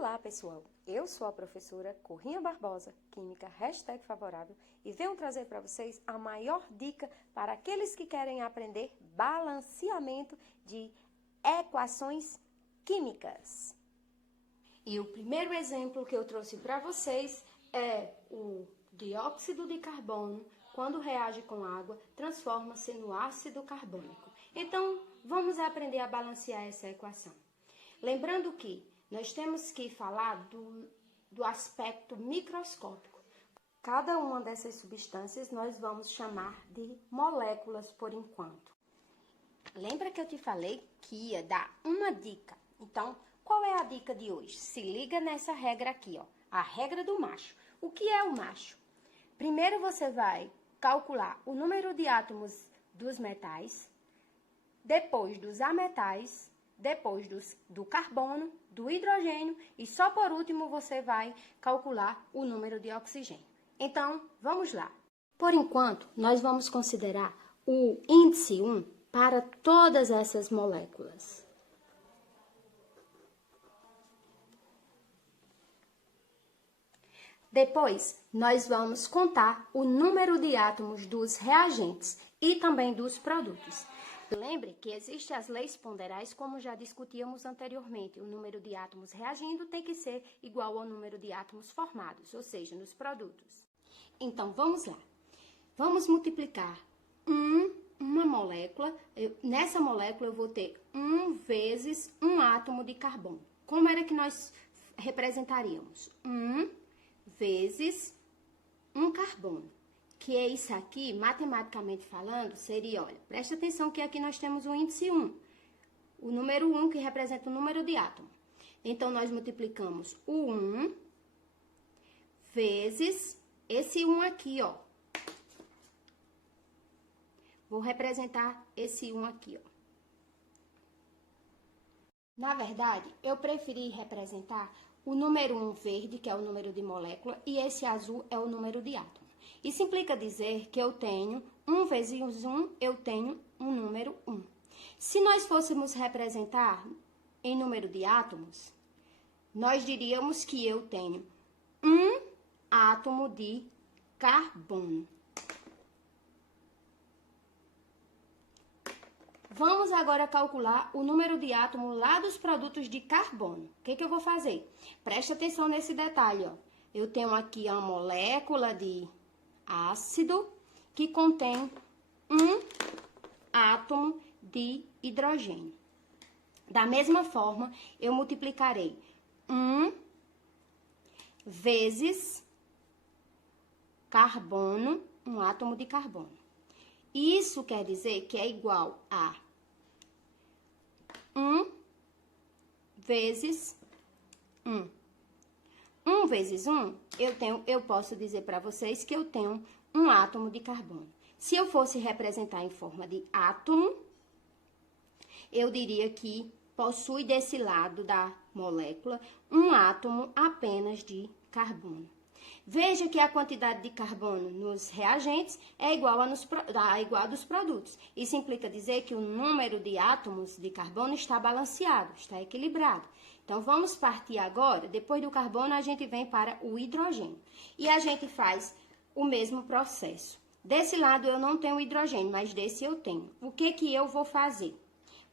Olá, pessoal! Eu sou a professora Corrinha Barbosa, Química #favorável, e venho trazer para vocês a maior dica para aqueles que querem aprender balanceamento de equações químicas. E o primeiro exemplo que eu trouxe para vocês é o dióxido de carbono, quando reage com água, transforma-se no ácido carbônico. Então, vamos aprender a balancear essa equação. Lembrando que nós temos que falar do aspecto microscópico. Cada uma dessas substâncias nós vamos chamar de moléculas por enquanto. Lembra que eu te falei que ia dar uma dica? Então, qual é a dica de hoje? Se liga nessa regra aqui, ó, a regra do macho. O que é o macho? Primeiro você vai calcular o número de átomos dos metais, depois dos ametais, depois do carbono, do hidrogênio e só por último você vai calcular o número de oxigênio. Então, vamos lá. Por enquanto, nós vamos considerar o índice 1 para todas essas moléculas. Depois, nós vamos contar o número de átomos dos reagentes e também dos produtos. Lembre que existem as leis ponderais, como já discutíamos anteriormente. O número de átomos reagindo tem que ser igual ao número de átomos formados, ou seja, nos produtos. Então, vamos lá. Vamos multiplicar uma molécula. Nessa molécula, eu vou ter 1 vezes um átomo de carbono. Como era que nós representaríamos? 1 vezes um carbono. Que é isso aqui, matematicamente falando, seria, olha, presta atenção que aqui nós temos o índice 1. O número 1 que representa o número de átomo. Então, nós multiplicamos o 1 vezes esse 1 aqui, ó. Vou representar esse 1 aqui, ó. Na verdade, eu preferi representar o número 1 verde, que é o número de molécula, e esse azul é o número de átomo. Isso implica dizer que eu tenho 1 vezes 1, eu tenho um número 1. Se nós fôssemos representar em número de átomos, nós diríamos que eu tenho um átomo de carbono. Vamos agora calcular o número de átomos lá dos produtos de carbono. O que eu vou fazer? Preste atenção nesse detalhe, ó. Eu tenho aqui a molécula de ácido que contém um átomo de hidrogênio. Da mesma forma, eu multiplicarei 1 vezes carbono, um átomo de carbono. Isso quer dizer que é igual a 1 vezes 1. 1 vezes 1, eu posso dizer para vocês que eu tenho um átomo de carbono. Se eu fosse representar em forma de átomo, eu diria que possui desse lado da molécula um átomo apenas de carbono. Veja que a quantidade de carbono nos reagentes é igual a dos produtos. Isso implica dizer que o número de átomos de carbono está balanceado, está equilibrado. Então, vamos partir agora, depois do carbono, a gente vem para o hidrogênio. E a gente faz o mesmo processo. Desse lado eu não tenho hidrogênio, mas desse eu tenho. O que eu vou fazer?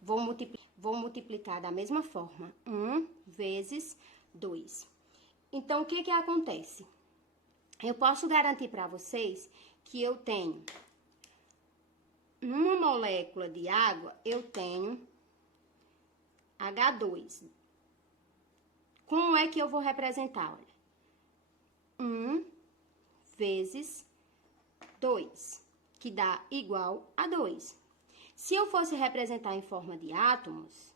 Vou multiplicar da mesma forma, 1 vezes 2. Então, o que acontece? Eu posso garantir para vocês que eu tenho uma molécula de água, eu tenho H2. Como é que eu vou representar? Olha, 1 vezes 2, que dá igual a 2. Se eu fosse representar em forma de átomos,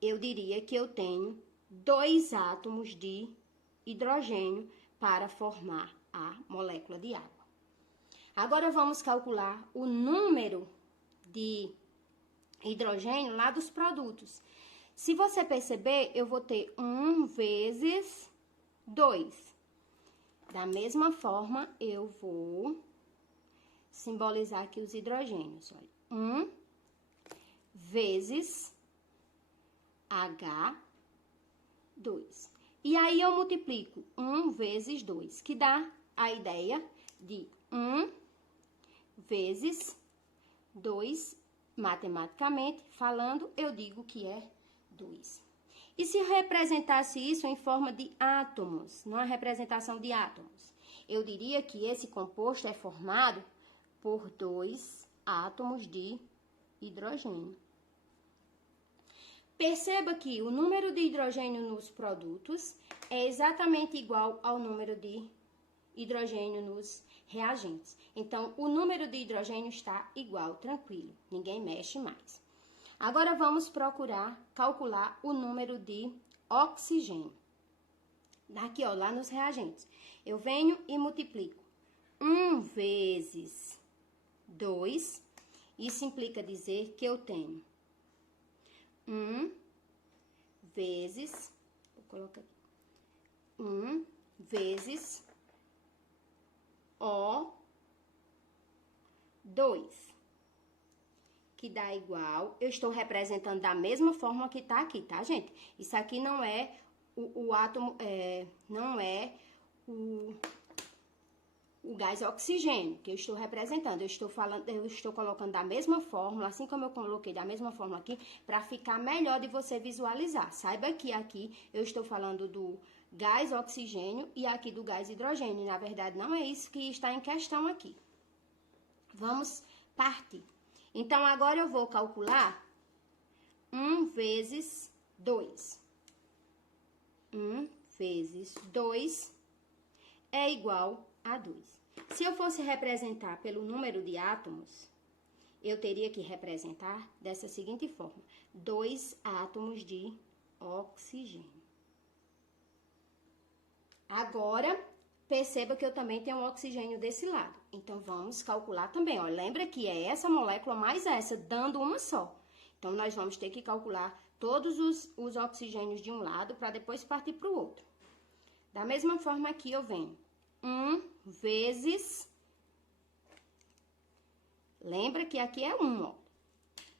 eu diria que eu tenho 2 átomos de hidrogênio para formar a molécula de água. Agora, vamos calcular o número de hidrogênio lá dos produtos. Se você perceber, eu vou ter 1 vezes 2. Da mesma forma, eu vou simbolizar aqui os hidrogênios. Olha, 1 vezes H2. E aí eu multiplico 1 vezes 2, que dá a ideia de 1 vezes 2, matematicamente falando, eu digo que é 2. E se representasse isso em forma de átomos, numa representação de átomos, eu diria que esse composto é formado por 2 átomos de hidrogênio. Perceba que o número de hidrogênio nos produtos é exatamente igual ao número de hidrogênio nos reagentes. Então, o número de hidrogênio está igual, tranquilo, ninguém mexe mais. Agora, vamos procurar calcular o número de oxigênio. Aqui, ó, lá nos reagentes. Eu venho e multiplico 1 vezes 2. Isso implica dizer que eu tenho 1 vezes, vou colocar aqui, 1 vezes O2, que dá igual, eu estou representando da mesma forma que tá aqui, tá, gente? Isso aqui não é o átomo, não é o gás oxigênio que eu estou representando. Eu estou colocando da mesma fórmula, assim como eu coloquei da mesma forma aqui, para ficar melhor de você visualizar. Saiba que aqui eu estou falando do gás oxigênio e aqui do gás hidrogênio. Na verdade, não é isso que está em questão aqui. Vamos partir. Então, agora eu vou calcular 1 vezes 2. 1 vezes 2 é igual a 2. Se eu fosse representar pelo número de átomos, eu teria que representar dessa seguinte forma: 2 átomos de oxigênio. Agora, perceba que eu também tenho um oxigênio desse lado. Então, vamos calcular também, ó. Lembra que é essa molécula mais essa, dando uma só. Então, nós vamos ter que calcular todos os oxigênios de um lado para depois partir para o outro. Da mesma forma aqui, eu venho 1 vezes... Lembra que aqui é 1, ó.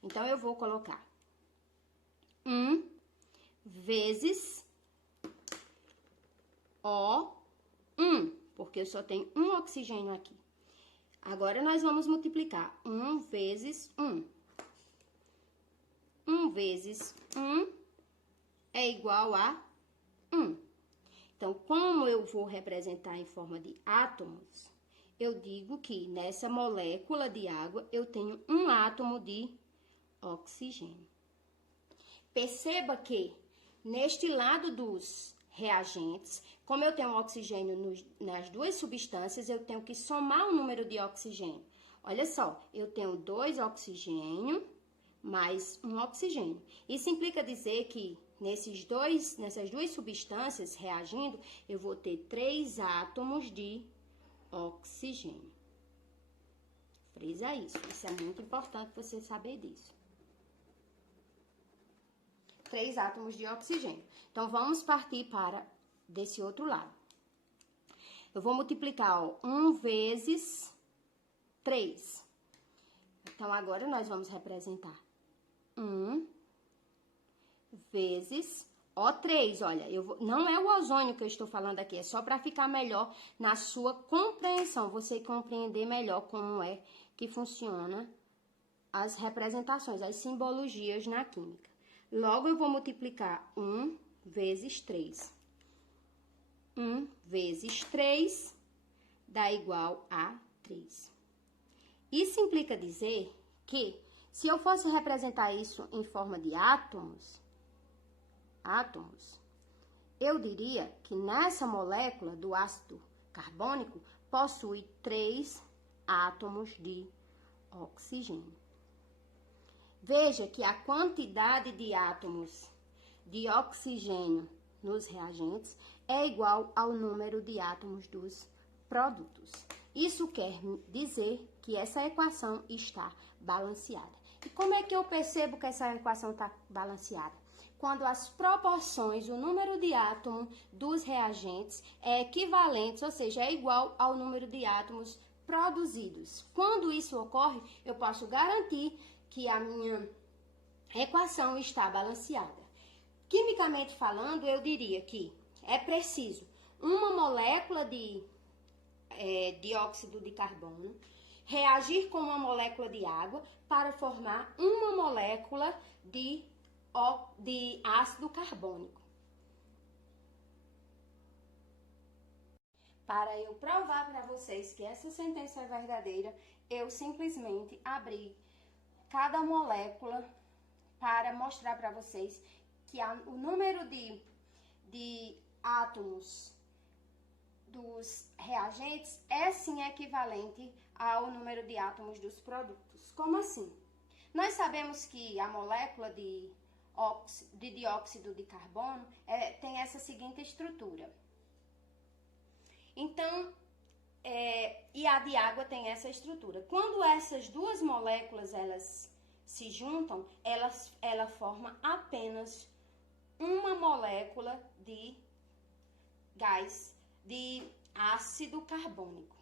Então, eu vou colocar 1 vezes O1, porque eu só tenho um oxigênio aqui. Agora, nós vamos multiplicar 1 vezes 1. 1 vezes 1 é igual a 1. Então, como eu vou representar em forma de átomos, eu digo que nessa molécula de água eu tenho um átomo de oxigênio. Perceba que neste lado dos reagentes, como eu tenho oxigênio nas duas substâncias, eu tenho que somar o número de oxigênio. Olha só, eu tenho 2 oxigênios mais 1 oxigênio. Isso implica dizer que nessas duas substâncias reagindo, eu vou ter 3 átomos de oxigênio. Frisa isso é muito importante você saber disso. 3 átomos de oxigênio. Então, vamos partir para desse outro lado. Eu vou multiplicar, ó, 1 vezes 3. Então, agora nós vamos representar 1 vezes O3. Olha, não é o ozônio que eu estou falando aqui, é só para ficar melhor na sua compreensão, você compreender melhor como é que funciona as representações, as simbologias na química. Logo, eu vou multiplicar 1 vezes 3. 1 vezes 3 dá igual a 3. Isso implica dizer que, se eu fosse representar isso em forma de átomos, eu diria que nessa molécula do ácido carbônico possui 3 átomos de oxigênio. Veja que a quantidade de átomos de oxigênio nos reagentes é igual ao número de átomos dos produtos. Isso quer dizer que essa equação está balanceada. E como é que eu percebo que essa equação está balanceada? Quando as proporções, o número de átomos dos reagentes é equivalente, ou seja, é igual ao número de átomos produzidos. Quando isso ocorre, eu posso garantir que a minha equação está balanceada. Quimicamente falando, eu diria que é preciso uma molécula de dióxido de carbono reagir com uma molécula de água para formar uma molécula de ácido carbônico. Para eu provar para vocês que essa sentença é verdadeira, eu simplesmente abri cada molécula para mostrar para vocês que o número de átomos dos reagentes é sim equivalente ao número de átomos dos produtos. Como assim? Nós sabemos que a molécula de dióxido de carbono tem essa seguinte estrutura. Então, e a de água tem essa estrutura. Quando essas duas moléculas elas se juntam, ela forma apenas uma molécula de gás, de ácido carbônico.